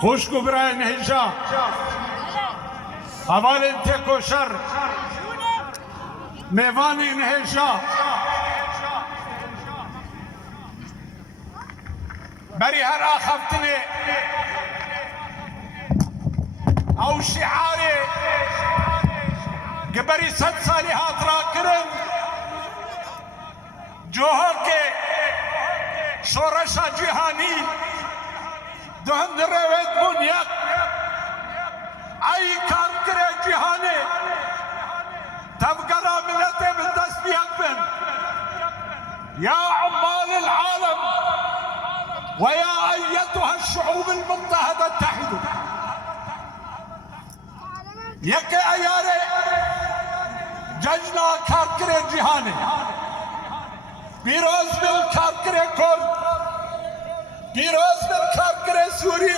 خوش کو برای نهجا حواله تکو شر میوانی نهجا بری هر آخفتنی او شعاری گبری 100 سالی هات را کرن جوهر کے شورشا جهانی دهند روید بنیاد ای کارکر جهانی تفقر ملت من تسبیح بن یا عمال العالم ويا أيتها الشعوب المضطهدة اتحدوا يكي أياري ججنا karkir جهاني pîroz bil karkir Kurd pîroz bil karkir Suri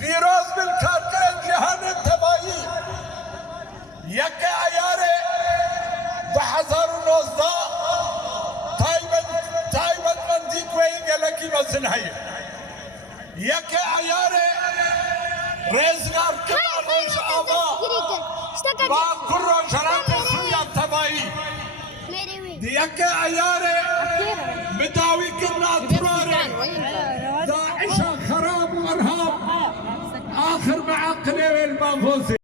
pîroz bil karkir cihanê tebayî yekê ayarê 2019 taybetmendî wê gelekî mezin heye yekê ayarê rêzgarkirina Rojava ba kur rojaratê Sûriya tebayî yekê ayarê بداوي كنا اضطراري داعش خراب وارهاب اخر معقله والمنفوسي